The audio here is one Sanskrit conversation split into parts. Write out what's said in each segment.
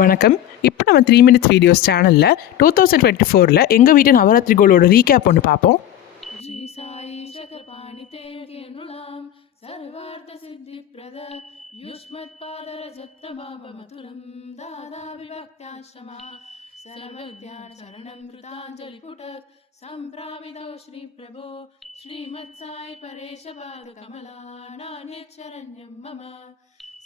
வணக்கம். இப்போ நம்ம 3 மினிட்ஸ் வீடியோஸ் சேனலில் 2024 எங்கள் வீட்டு நவராத்திரி கோலோட ரீகேப் ஒன்று பார்ப்போம். श्री साई शतपाणिते केनुलां सर्वार्थ सिद्धिप्रद युष्मत्पादरजत्तमापमतुलं दादा विभक्त्याश्रमा सर्वज्ञान शरणं कृताञ्जलिपुटत् सम्प्राविदौ श्रीप्रभो श्रीमत्साई परेशपादकमला नान्यच्छरण्यं मम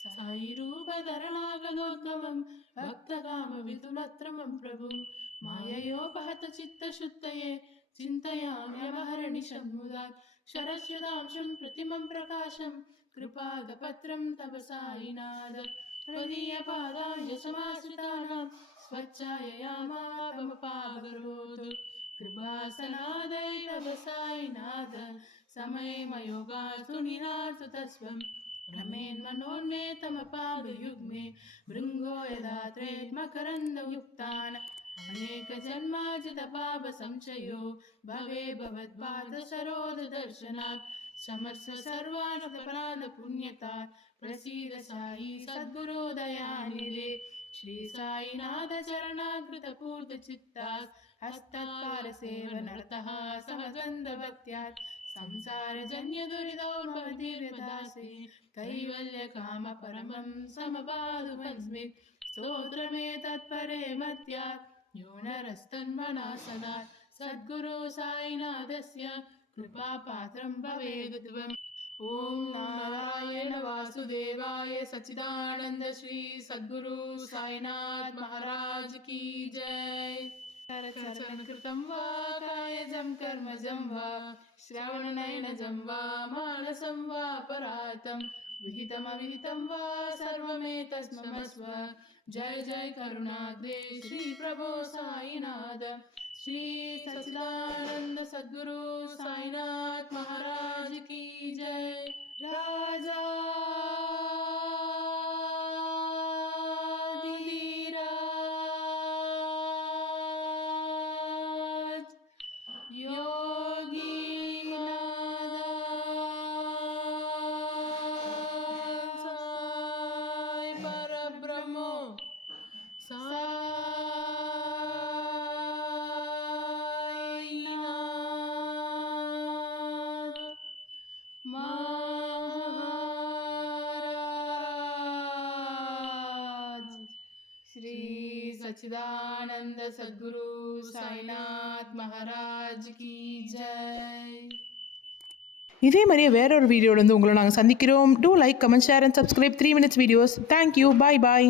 साई रूपधरणागणोद्गमं भक्तकामविदुलत्रमं प्रभु माययोपहत चित्तशुद्धये चिन्तयाम्यमहर्निशं मुदा शरश्रुतांशं प्रतिमं प्रकाशं कृपादपत्रं तव साईनाथ त्वदीयपादाञ्जसमाश्रितानां स्वच्छाययामापमपाकरोतु कृपासनादय तव साईनाथ समयमयोगास्तु निनाथु तस्वं रमेन्मनोन्मेतमपादयुग्मे भृङ्गो यदा त्रेन्मकरन्दयुक्तान् अनेकजन्माजितपापसंशयो भवे भवद्पादसरोजदर्शनात् समर्थ सर्वानपराधपुण्यता प्रसीद साई सद्गुरो दयानिधे श्री साईनाथ चरणाकृतपूर्तचित्तात् हस्तत्कारसेवनरतः सहगन्धभक्त्यात् संसारजन्यदुरितोर्भवतीर्यदासे कैवल्यकामपरमं समपादुमस्मित् स्तोत्रमेतत्परे मत्यात् यो नरस्तन्मनासनात् सद्गुरो साईनाथस्य कृपापात्रं भवेद्। ओम नारायण वासुदेवाय सच्चिदानंद श्री सद्गुरु साईनाथ महाराज की जय। चरण कृतं वा कायजं कर्मजं वा श्रवणनयनजं वा मानसं वा परातं विहितमविहितं वा सर्वमेतस्ममस्व। जय जय करुणाग्रे श्री प्रभो साईनाथ श्री सच्चिदानंद सद्गुरु साईनाथ महाराज की जय। राजा श्री सच्चिदानंद सद्गुरु साईनाथ महाराज की जय। இதே மாதிரியே வேற ஒரு வீடியோவில் உங்களை நாங்கள் சந்திக்கிறோம். Do like, comment, share and subscribe 3 minutes videos. Thank you. Bye bye.